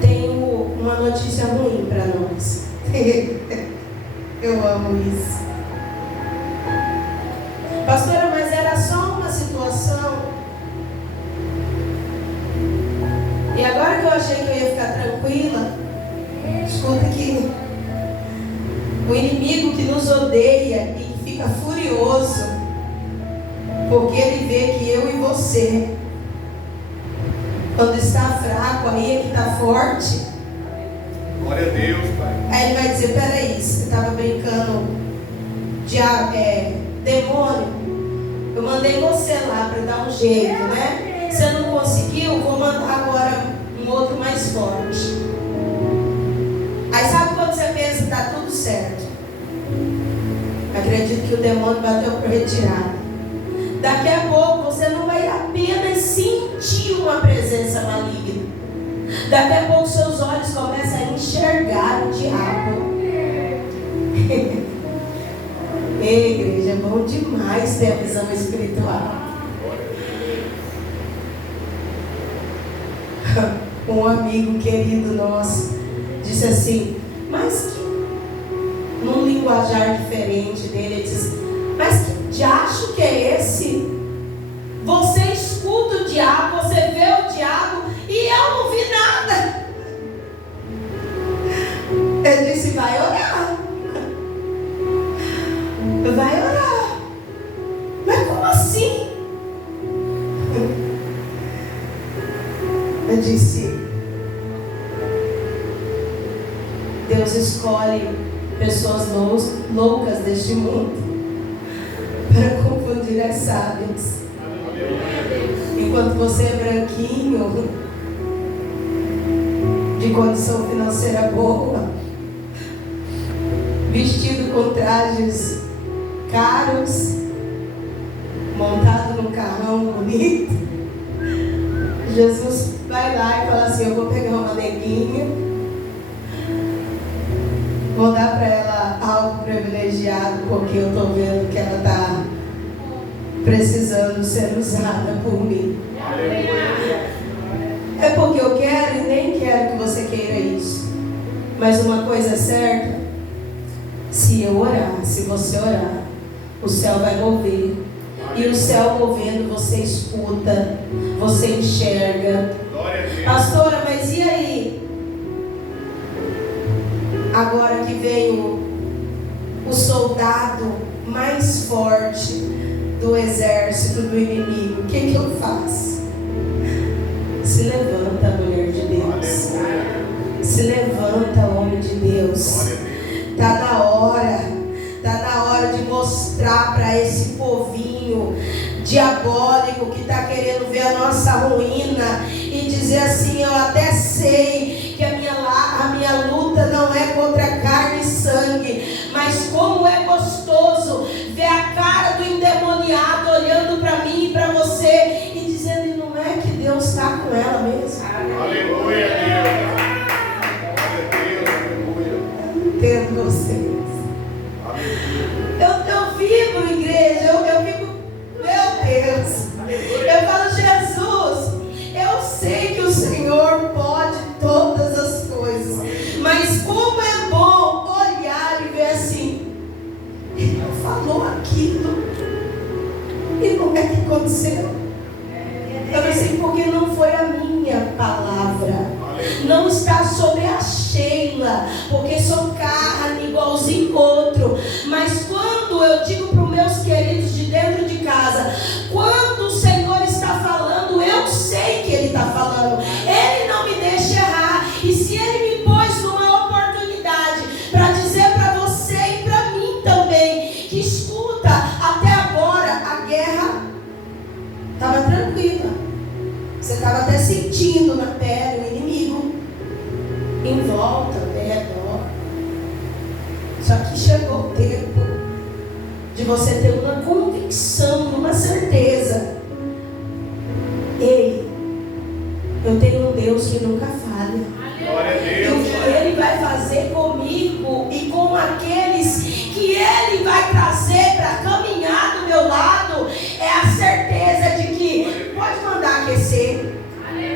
Tenho uma notícia ruim para nós. Eu amo isso. Pastora, mas era só uma situação. E agora que eu achei que eu ia ficar tranquila, escuta aqui. O inimigo que nos odeia e que fica furioso porque ele vê que eu e você, quando está fraco, aí é que está forte. Glória a Deus, Pai. Aí ele vai dizer: peraí, você estava brincando demônio, eu mandei você lá para dar um jeito, né? Você não conseguiu, vou mandar agora um outro mais forte. Aí sabe quando você pensa que está tudo certo? Acredito que o demônio bateu para retirada. Daqui a pouco você não vai apenas sentir uma presença maligna. Daqui a pouco seus olhos começam a enxergar o diabo. Ei, igreja, é bom demais ter a visão espiritual. Um amigo querido nosso disse assim, mas que, num linguajar diferente dele, ele disse: mas que diacho que é esse? Você escuta o diabo, você vê o diabo e eu não vi nada. Ele disse: vai orar. Vai orar. Mas como assim? Eu disse: Deus escolhe pessoas loucas deste mundo para confundir as sábias. Enquanto você é branquinho, de condição financeira boa, vestido com trajes caros, montado num carrão bonito, Jesus vai lá e fala assim: eu vou pegar uma neguinha, vou dar para ela algo privilegiado, porque eu estou vendo que ela está precisando ser usada por mim. É porque eu quero e nem quero que você queira isso. Mas uma coisa é certa: se eu orar, se você orar, o céu vai mover. E o céu movendo, você escuta, você enxerga. Pastora, mas e aí? Agora que veio o soldado mais forte do exército do inimigo, o que eu faço? Se levanta, mulher de Deus. Se levanta, homem de Deus. Está na hora de mostrar para esse povinho diabólico que está querendo ver a nossa ruína e dizer assim: eu até sei que a minha luta não é contra carne e sangue, mas como é gostoso ver a cara do endemoniado olhando para mim e para você e dizendo: não é que Deus está com ela mesmo? Aleluia, Deus. Entendo vocês. Eu vibro, igreja, eu fico, meu Deus. Eu falo: Jesus, eu sei que o Senhor pode todas as coisas, mas como é bom olhar e ver assim: Ele não falou aquilo e não é que aconteceu. Eu não sei porque não foi a minha palavra. Não está sobre a Sheila, porque sou carne igualzinho outro. Mas quando eu digo para os meus queridos de dentro de casa, quando o Senhor está falando, eu sei que Ele está falando. Ele não me deixa errar. E se Ele me pôs numa oportunidade para dizer para você e para mim também, que escuta, até agora a guerra estava tranquila. Você estava até sentindo na pele o inimigo em volta, ao redor. Só que chegou o tempo de você ter uma convicção, uma certeza: ei, eu tenho um Deus que nunca falha. Glória a Deus. E o que Ele vai fazer comigo e com aqueles que Ele vai trazer para caminhar do meu lado é a certeza de que pode mandar aquecer.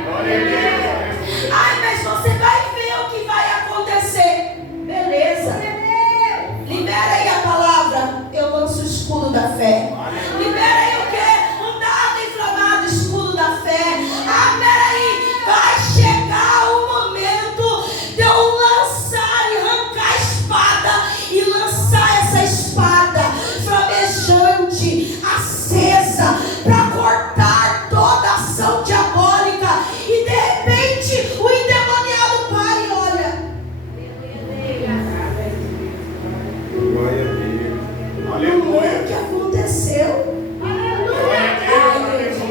Glória a Deus. Ai, mas você vai ver o que vai acontecer. Beleza. Libera aí a palavra. Eu lanço o escudo da fé. Libera aí o quê? Um dado inflamado, escudo da fé. Ah, peraí. Vai chegar o momento de eu lançar e arrancar a espada. E lançar essa espada flamejante, acesa, para cortar toda ação diabólica. E de repente o endemoniado para e olha. Glória a Deus. Aleluia. O que aconteceu? Aleluia.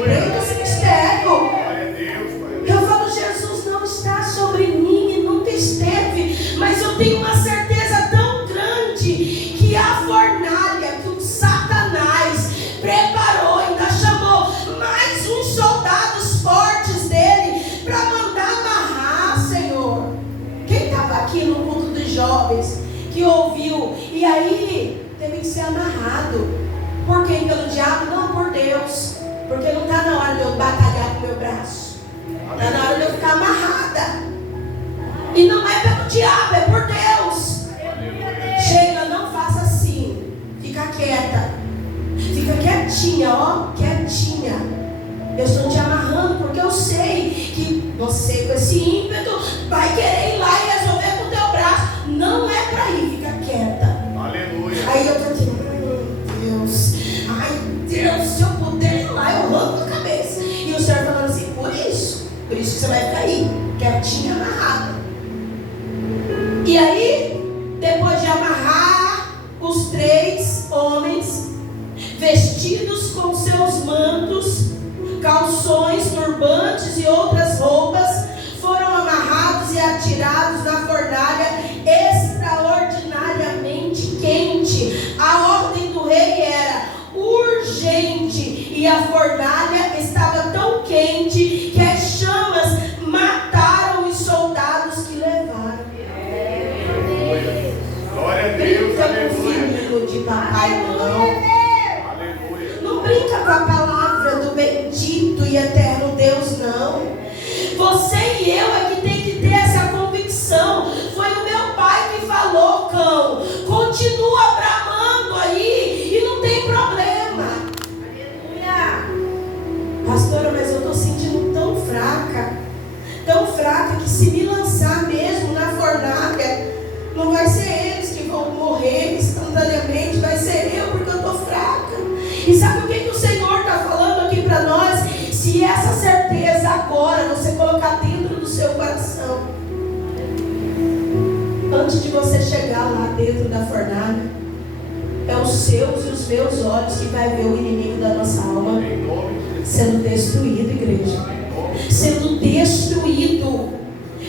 Creio nesse mistério. Glória a Deus, Pai. Eu falo, Jesus não está sobre mim e nunca esteve, mas eu tenho uma certeza tão grande que a fornalha que o Satanás preparou, ainda chamou mais uns soldados fortes dele para mandar amarrar, Senhor. Quem estava aqui no culto dos jovens que ouviu? E aí teve que ser amarrado. Por quem? Pelo diabo? Não, por Deus. Porque não está na hora de eu batalhar com o meu braço. Está na hora de eu ficar amarrada. E não é pelo diabo, é por Deus. Sheila, não faça assim. Fica quieta. Fica quietinha, ó. Quietinha. Eu estou te amarrando porque eu sei que você, com esse ímpeto, vai querer ir lá e resolver com o teu braço. Não é para ir, fica quieta. Aleluia. Aí eu tô aqui, Deus, ai Deus, se eu puder ir lá, eu arranco a cabeça. E o Senhor falando assim, por isso que você vai ficar aí, quietinha, amarrada. E aí, depois de amarrar os 3 homens, vestidos com seus mantos, calções, turbantes e outras roupas, foram amarrados e atirados na fornalha extraordinariamente quente. A ordem do rei era urgente e a fornalha estava tão quente que as chamas mataram os soldados que levaram. Glória a Deus. Brinca com o Aleluia. filho de papai, não. Aleluia. Não brinca com a palavra do bendito e eterno Deus, não. Você e eu é que tem que ter essa convicção. Foi o meu pai que falou, cão. Continua bramando aí e não tem problema. Aleluia. Pastora, mas eu estou sentindo tão fraca que se me lançar mesmo na fornalha, não vai ser eles que vão morrer instantaneamente, vai ser eu, porque eu estou fraca. E sabe o que o Senhor está falando aqui para nós? Se essa certeza agora você colocar dentro do seu coração, antes de você chegar lá dentro da fornalha, é os seus e os meus olhos que vai ver o inimigo da nossa alma Em nome de Jesus. sendo destruído, igreja. Sendo destruído.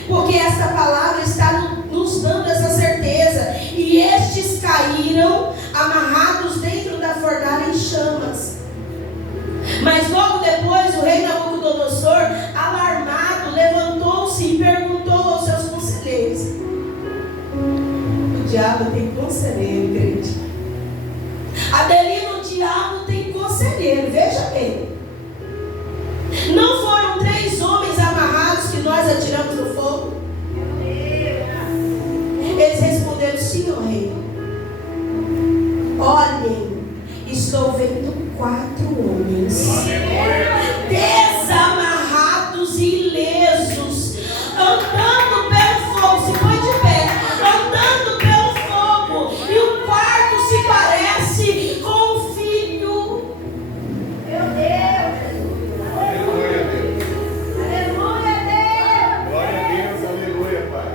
Porque esta palavra está nos dando essa certeza. E estes caíram amarrados dentro da fornalha em chamas. Mas logo depois o rei Nabucodonosor, alarmado, levantou-se e perguntou aos seus conselheiros. O diabo tem conselheiro, igreja. Adelino, o diabo tem conselheiro, veja bem. Não foram 3 homens amarrados que nós atiramos no fogo? Eles responderam, sim, ó rei. Olhem, estou vendo 4 homens desamarrados e ilesos, andando pelo fogo. Se põe de pé, andando pelo fogo. E o quarto se parece com o filho. Meu Deus. Aleluia, Deus. Aleluia, Deus. Glória a Deus. Aleluia, Pai.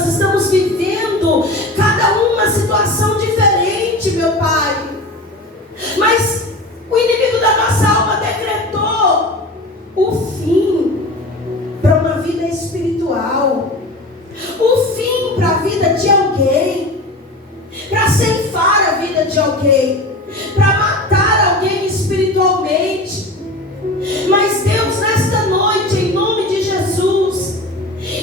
nós estamos vivendo, cada uma situação diferente, meu Pai. Mas o inimigo da nossa alma decretou o fim para uma vida espiritual, o fim para a vida de alguém, para ceifar a vida de alguém, para matar alguém espiritualmente. Mas Deus, nesta noite, em nome de Jesus,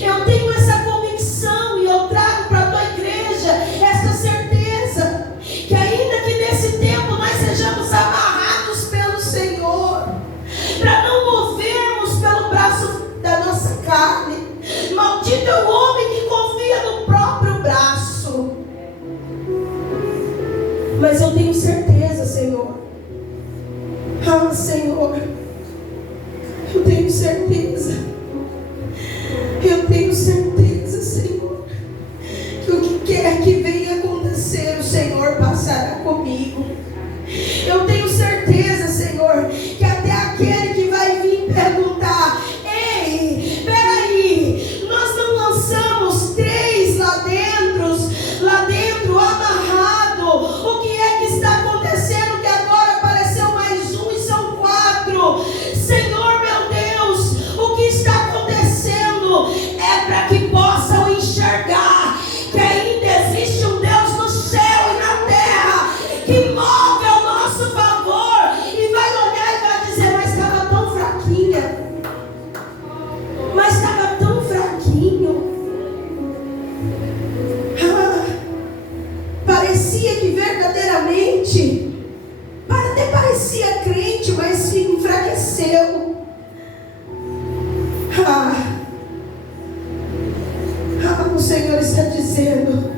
eu tenho essa convicção e eu trago para a tua igreja essa certeza, que ainda que nesse tempo nós sejamos amarrados pelo Senhor, para não movermos pelo braço da nossa carne. Maldito é o homem que confia no próprio braço. Mas eu tenho certeza, Senhor. Ah, Senhor, eu tenho certeza. Eu tenho certeza, Senhor, que o que quer que venha acontecer, o Senhor passará comigo. Eu tenho certeza, Senhor, que até aquele que vai vir perguntar: ei, peraí, nós não lançamos 3 lá dentro, amarrado. O que é que está acontecendo que agora apareceu mais um e são 4? Senhor, meu Deus, o que está acontecendo é para que possam enxergar que ainda existe um Deus no céu e na terra que move ao nosso favor e vai olhar e vai dizer: mas estava tão fraquinha, mas estava tão fraquinho. Parecia que verdadeiramente, até parecia crente, mas se enfraqueceu. O Senhor está dizendo: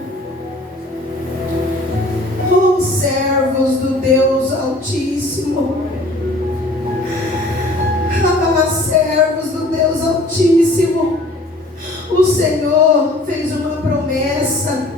oh, servos do Deus Altíssimo, servos do Deus Altíssimo, o Senhor fez uma promessa,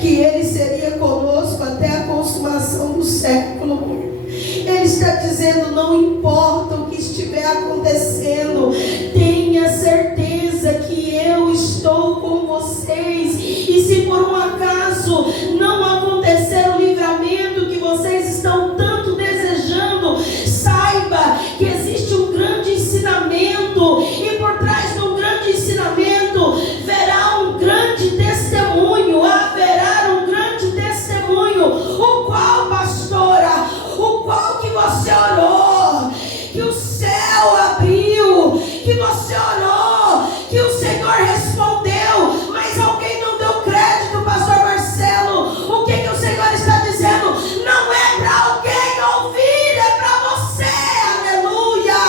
que Ele seria conosco até a consumação do século. Ele está dizendo: não importa o que estiver acontecendo, tenha certeza que eu estou com vocês. E se por um acaso não acontecer o livramento que vocês estão tanto desejando, saiba que existe um grande ensinamento, e por trás de um grande ensinamento verá um grande testemunho, haverá um grande testemunho, o qual, pastora, o qual que você orou, que o céu abriu, que você orou, que o Senhor respondeu, mas alguém não deu crédito, pastor Marcelo. O que o Senhor está dizendo? Não é para alguém ouvir, é para você. Aleluia.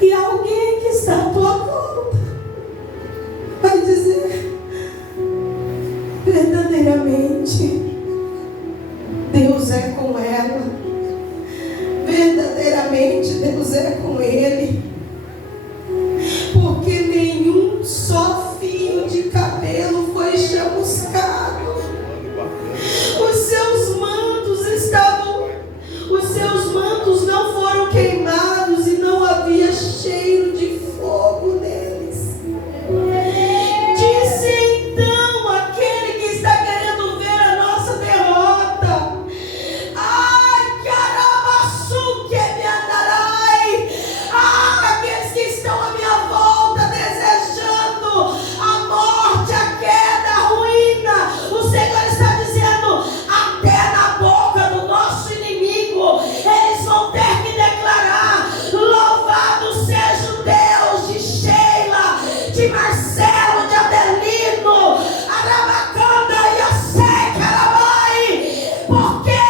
E alguém que está à tua volta vai dizer: verdadeiramente Deus é com ela, verdadeiramente Deus é com ele, porque nenhum só fio de cabelo foi chamuscado. Os seus mantos não foram queimados e não havia cheiro de fogo neles. Disse então aquele que está querendo ver a nossa derrota: ai, carabaçu que me andarai. Aqueles que estão à minha volta desejando a morte, a queda, a ruína, o Senhor está dizendo: até na boca do nosso inimigo eles vão ter que declarar: louvado seja o Deus de Sheila, de Marcelo, de Adelino, Arabacanda e Osek, Arabai. Por quê?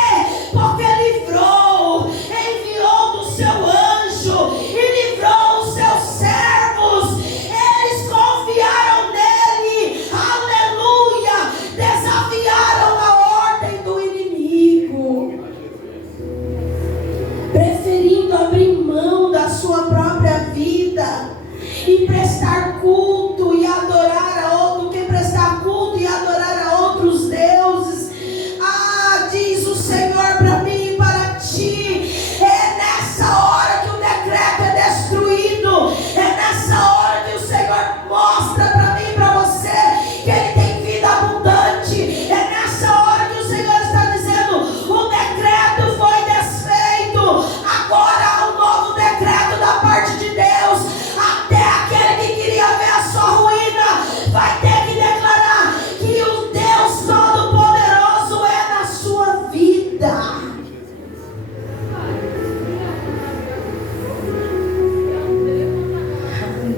Porque livrou, enviou do seu anjo e livrou os seus servos. Eles confiaram nele, aleluia, desafiaram a ordem do inimigo, preferindo abrir mão da sua própria vida e prestar culto e adorar a outro, que prestar culto e adorar a outros deuses. Diz o Senhor para mim e para ti: é nessa hora que o decreto é destruído, é nessa hora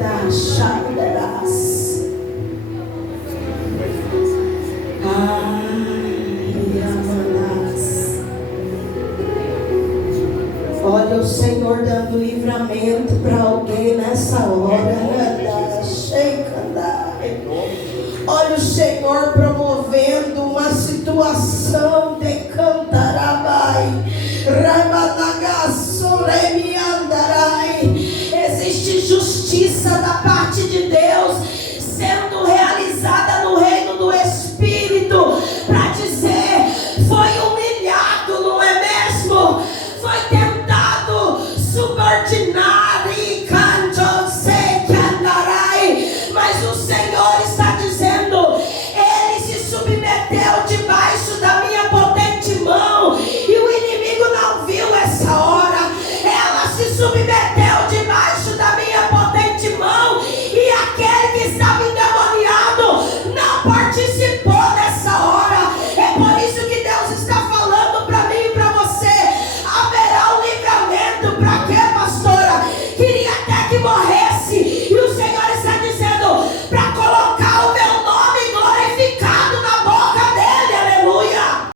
da Xandaras. Olha o Senhor dando livramento para alguém nessa hora. Olha o Senhor promovendo uma situação de Cantarabai. Existe justiça da